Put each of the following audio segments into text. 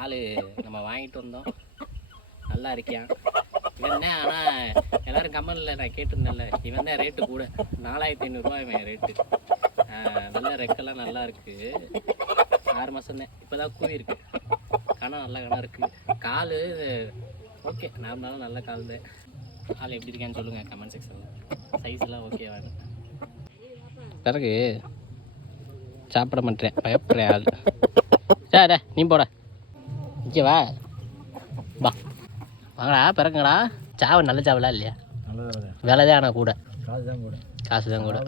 ஆள் நம்ம வாங்கிட்டு வந்தோம், நல்லா இருக்கியான் இவன் தான். ஆனால் எல்லோரும் கம்மலில் நான் கேட்டிருந்தேன்ல, இவன் தான் ரேட்டு கூட, 4500 இவன் ரேட்டு. நல்ல ரெக்கெல்லாம் நல்லா இருக்குது, 6 மாதம் தான், இப்போ தான் கூவி இருக்குது. கணம் நல்ல கணம் இருக்குது, கால் ஓகே நார்மலாலும் நல்ல கால் தான். ஆள் எப்படி இருக்கான்னு சொல்லுங்கள் கமெண்ட் செக்ஷனில். சைஸ்லாம் ஓகே வேணும். பிறகு சாப்பிட மாட்டேன், பயப்படுறேன் ஆள். சார் நீ போட இங்கே வா வா வாங்கடா பிறகுங்கடா. சாவு நல்ல சாவலாம் இல்லையா? விலை தான் ஆனால் கூட, காசு தான் கூட.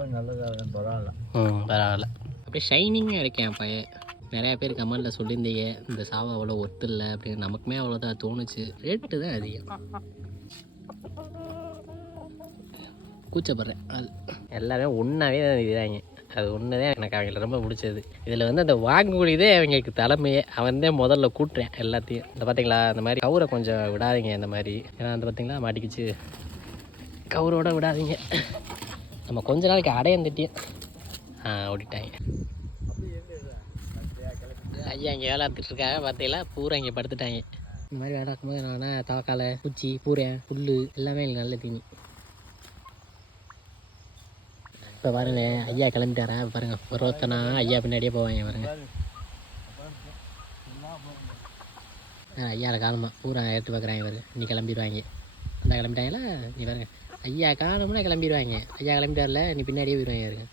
பரவாயில்ல. அப்படியே ஷைனிங்காக இருக்கேன் பையன். நிறையா பேர் கமெண்டில் சொல்லியிருந்தீங்க இந்த சாவை அவ்வளோ ஒர்த்து இல்லை அப்படின்னு. நமக்குமே அவ்வளோதான் தோணுச்சு, ரேட்டு தான் அதிகம். கூச்சப்படுறேன். அது எல்லாமே ஒன்றாவே தான் இதுதாங்க. அது ஒன்று தான் எனக்கு அவங்கள ரொம்ப பிடிச்சது. இதில் வந்து அந்த வாங்கக்கூடியதே அவங்களுக்கு தலைமையே. அவன் தான் முதல்ல கூட்டுறேன் எல்லாத்தையும். இந்த பார்த்தீங்களா அந்த மாதிரி கவுரை கொஞ்சம் விடாதீங்க. இந்த மாதிரி ஏன்னா அந்த பார்த்தீங்களா மாட்டிக்கிச்சு, கவுரோட விடாதீங்க. நம்ம கொஞ்ச நாளைக்கு அடையம் தட்டியும் ஓடிட்டாங்க. ஐயா இங்கே வேலை பார்த்துட்ருக்காங்க பார்த்தீங்களா, பூரா இங்கே படுத்துட்டாங்க. இந்த மாதிரி வேலை இருக்கும்போது நான் தவக்காலை, பூச்சி, பூரை, புல் எல்லாமே எனக்கு நல்ல தீனி. இப்போ பாருங்க ஐயா கிளம்பிட்டாரா பாருங்க, ஒருத்தனா ஐயா பின்னாடியே போவாங்க பாருங்க. ஐயாவை காலமா பூரா எடுத்து பார்க்குறாங்க பாருங்க. நீ கிளம்பிடுவாங்க, அந்த கிளம்பிட்டாங்களா? நீ பாருங்க ஐயா காலமுன்னா கிளம்பிடுவாங்க. ஐயா கிளம்பிட்டார்ல, நீ பின்னாடியே போயிடுவாங்க பாருங்க.